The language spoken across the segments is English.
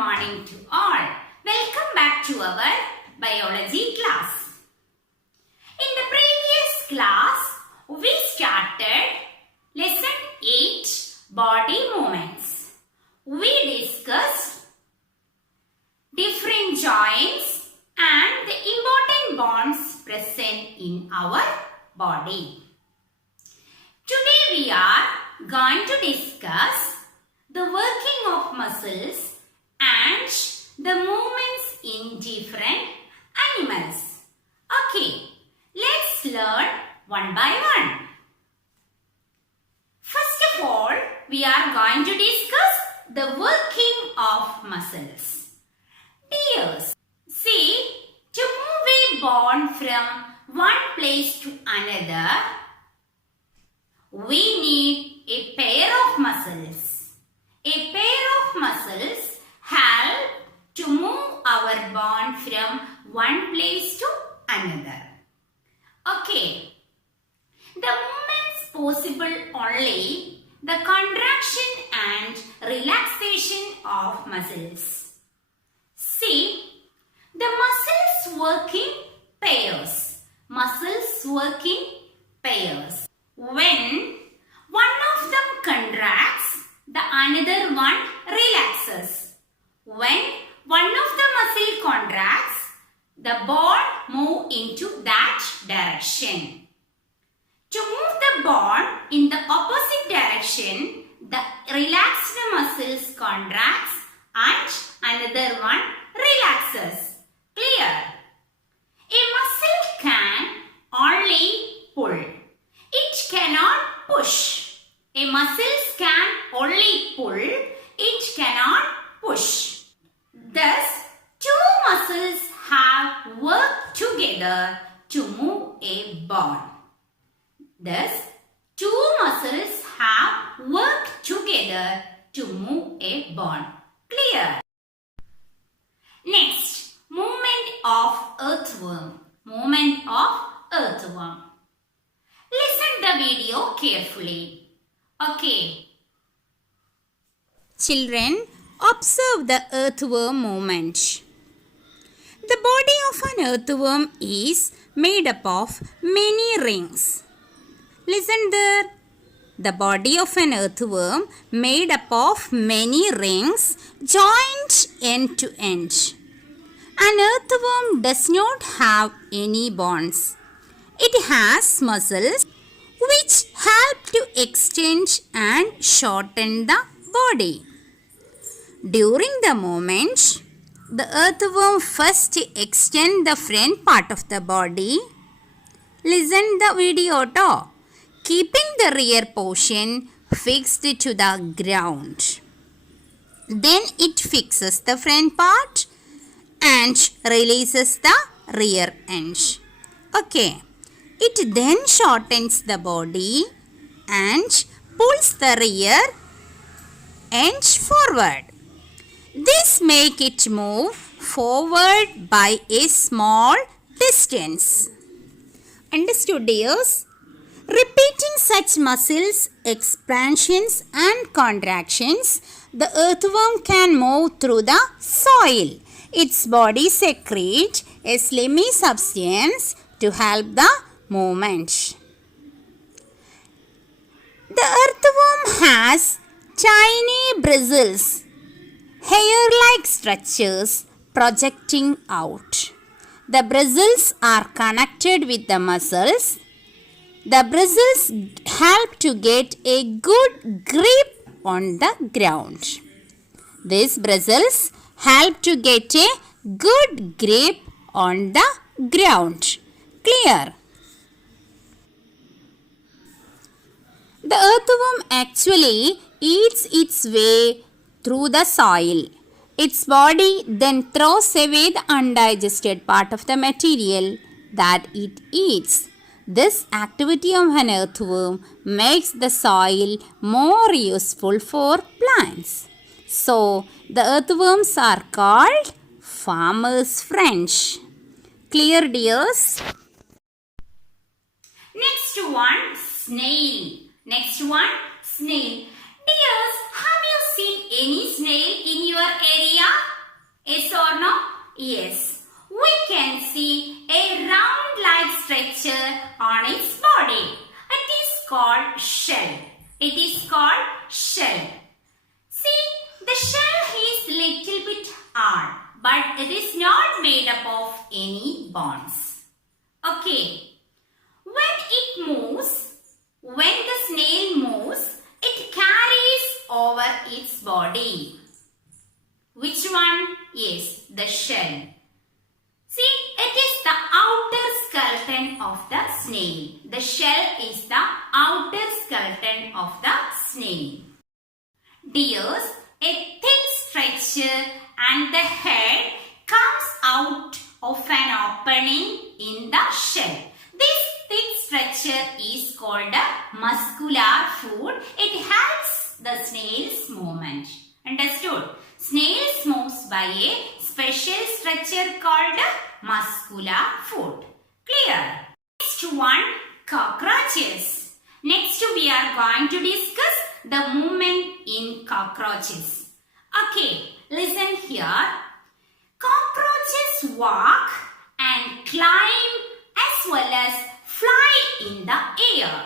morning to all. Welcome back to our biology class. In the previous class, we started lesson 8 body movements. We discussed different joints and the important bonds present in our body. Today we are going to discuss the working of muscles and the movements in different animals. Okay, let's learn one by one. First of all, we are going to discuss the working of muscles. Dears, see, to move a ball from one place to another, we need a pair of muscles. A pair of muscles help to move our bone from one place to another. Okay. The movements possible only the contraction and relaxation of muscles. See, the muscles working pairs. Muscles working pairs. When one of them contracts, the another one relaxes. When one of the muscle contracts, the ball moves into that direction. To move the ball in the opposite direction, the relaxed muscles contracts and another one relaxes. Clear? A muscle can only pull. It cannot push. A muscles can only pull, it cannot push. Thus, two muscles have worked together to move a ball. Thus, two muscles have worked together to move a ball. Clear? Next, movement of earthworm. Movement of earthworm. Listen the video carefully. Okay. Children, observe the earthworm movement. The body of an earthworm is made up of many rings. Listen there. The body of an earthworm made up of many rings joined end to end. An earthworm does not have any bones. It has muscles which help to extend and shorten the body. During the movement, the earthworm first extends the front part of the body. Listen the video too. Keeping the rear portion fixed to the ground. Then it fixes the front part and releases the rear end. Okay. It then shortens the body and pulls the rear end forward. This makes it move forward by a small distance. Understood, dears? Repeating such muscles, expansions and contractions, the earthworm can move through the soil. Its body secretes a slimy substance to help the movement. The earthworm has tiny bristles, hair-like structures projecting out. The bristles are connected with the muscles. The bristles help to get a good grip on the ground. These bristles help to get a good grip on the ground. Clear? The earthworm actually eats its way through the soil. Its body then throws away the undigested part of the material that it eats. This activity of an earthworm makes the soil more useful for plants. So, the earthworms are called farmers' friends. Clear, dears? Next one, snail. Next one, snail. Dears, have you seen any snail in your area? Yes or no? Yes. We can see a round-like structure on its body. It is called shell. It is called shell. See, the shell is little bit hard, but it is not made up of any bones. Okay. When it moves, when the snail moves, it carries over its body. Which one? Yes, the shell. See, it is the outer skeleton of the snail. The shell is the outer skeleton of the snail. Dears, a thick structure and the head comes out of an opening in the shell. This thick structure is called a muscular foot. It helps the snail's movement. Understood? Snails moves by a special structure called a muscular foot. Clear? Next one, cockroaches. Next we are going to discuss the movement in cockroaches. Okay, listen here. Cockroaches walk and climb as well as fly in the air.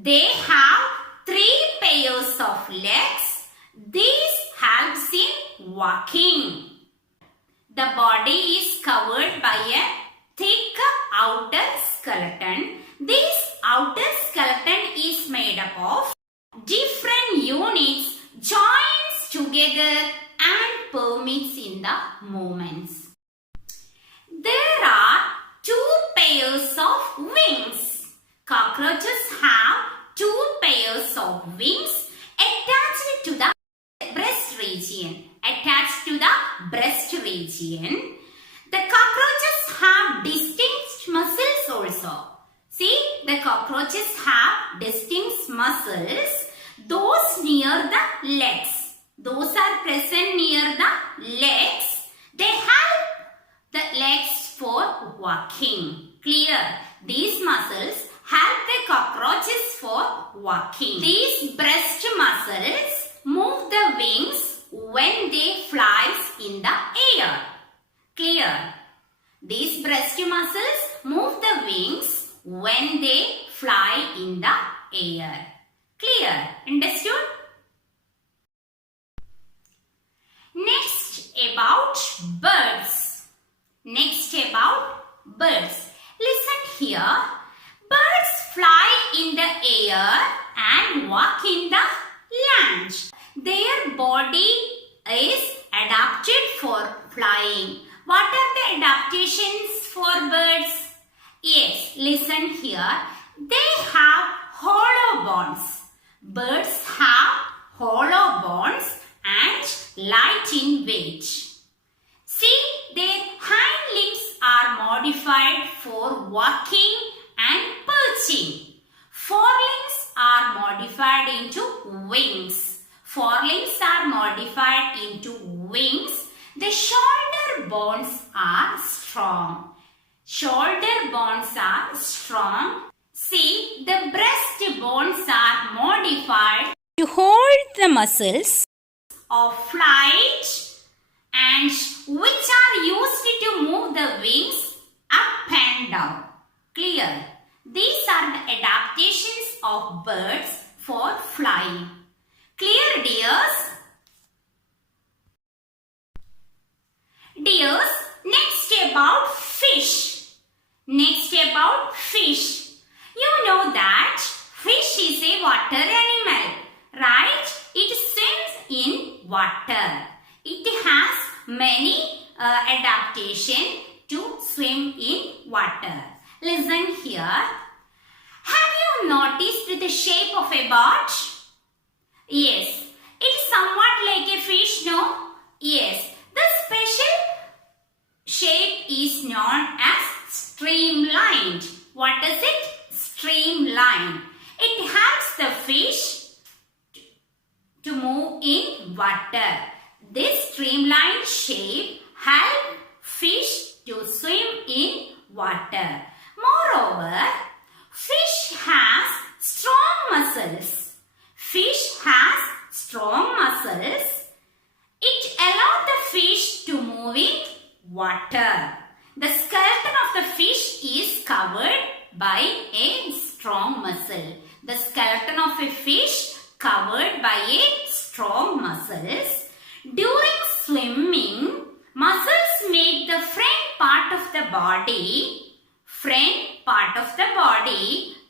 They have 3 pairs of legs. This helps in walking. The body is covered by a thick outer skeleton. This outer skeleton is made up of different units joins together and permits in the movements. There are 2 pairs of wings. Cockroaches have 2 pairs of wings attached to the breast region. Attached to the breast region. The cockroaches have distinct muscles also. See, the cockroaches have distinct muscles. Those near the legs. Those are present near the legs. They help the legs for walking. Clear? These muscles help the cockroaches for walking. These breast muscles move the wings when they flies in the air. Clear? These breast muscles move the wings when they fly in the air. Clear? Understood? Next about birds. Next about birds. Listen here. Birds fly in the air and walk in the land. Their body is adapted for flying. What are the adaptations for birds? Yes, listen here. They have hollow bones. Birds have hollow bones and light in weight. See, their hind limbs are modified for walking and perching. Forelimbs are modified into wings. Forelimbs are modified into wings. The shoulder bones are strong. Shoulder bones are strong. See, the breast bones are modified to hold the muscles of flight and which are used to move the wings up and down. Clear? These are the adaptations of birds for flying. Clear, dears? Dears, next about fish. Next about fish. You know that fish is a water animal, right? It swims in water. It has many adaptations to swim in water. Listen here. Have you noticed the shape of a boat? Yes. It is somewhat like a fish, no? Yes. The special shape is known as streamlined. What is it? Streamlined. It helps the fish to move in water. This streamlined shape helps fish to swim in water. Moreover, fish has strong muscles. Fish has strong muscles. It allows the fish to move in water. The skeleton of the fish is covered by a strong muscle. The skeleton of a fish covered by a strong muscles. During swimming, muscles make the front part of the body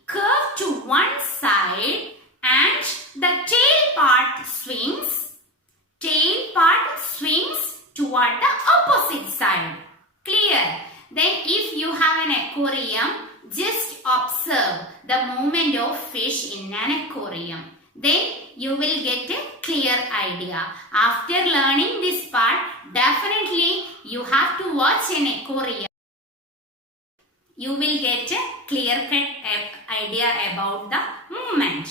curve to one side and the tail part swings toward the opposite side. Clear? Then if you have an aquarium, just observe the movement of fish in an aquarium. Then you will get a clear idea. After learning this part, definitely you have to watch an aquarium. You will get a clear-cut idea about the movement.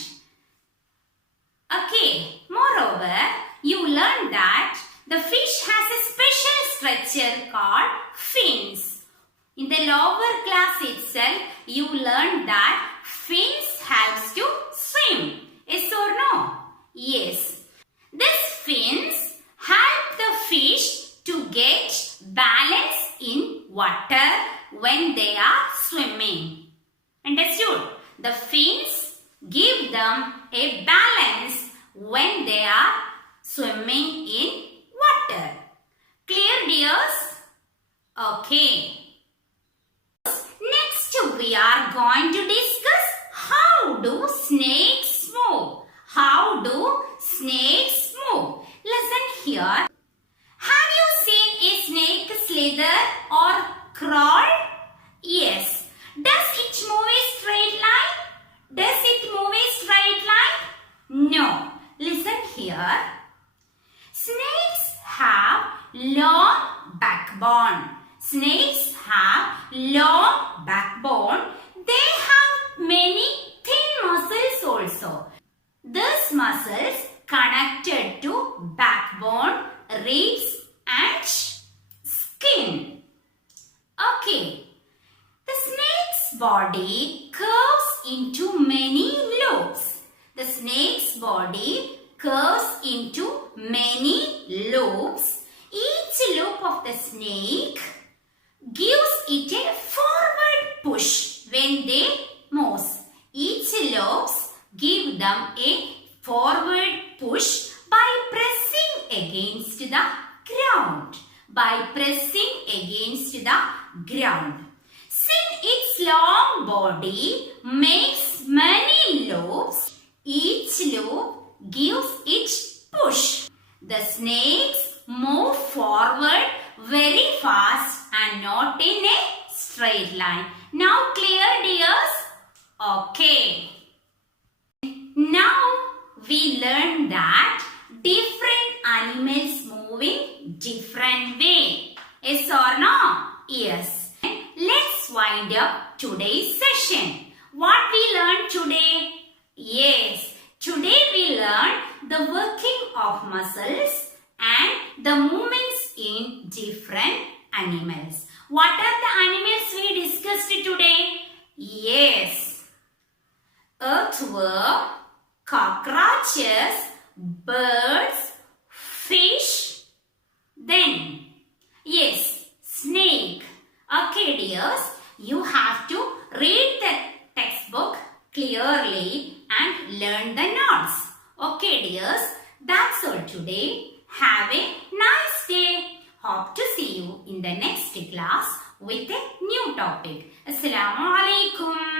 Okay, moreover, you learn that the fish has a special structure called fins. In the lower class itself, you learned that fins helps to swim. Yes or no? Yes. These fins help the fish to get balance in water when they are swimming. Understood? The fins give them a balance when they are swimming in water. Clear, dears? Okay. Next, we are going to discuss how do snakes move. How do snakes move? Listen here. Have you seen a snake slither or crawl? Yes. Does it move a straight line? Does it move a straight line? No. Listen here. Snakes have long backbone. Snakes have long backbone. They have many thin muscles also. These muscles connected to backbone, ribs and skin. Okay. The snake's body curves into many loops. The snake's body curves into many loops. Each loop of the snake gives it a forward push when they move. Each loops give them a forward push by pressing against the ground. Since its long body makes many loops, each loop gives it push. The snakes move forward very fast and not in a straight line. Now clear, dears? Okay. Now we learned that different animals move in different way. Yes or no? Yes. Let's wind up today's session. What we learned today? Yes. Today we learned the working of muscles and the movements in different animals. What are the animals we discussed today? Yes. Earthworm, cockroaches, birds, fish, then yes, snake. Okay, dears, you have to read the textbook clearly and learn the notes. Okay, dears, that's all today. Have a nice day. Hope to see you in the next class with a new topic. Assalamu alaikum.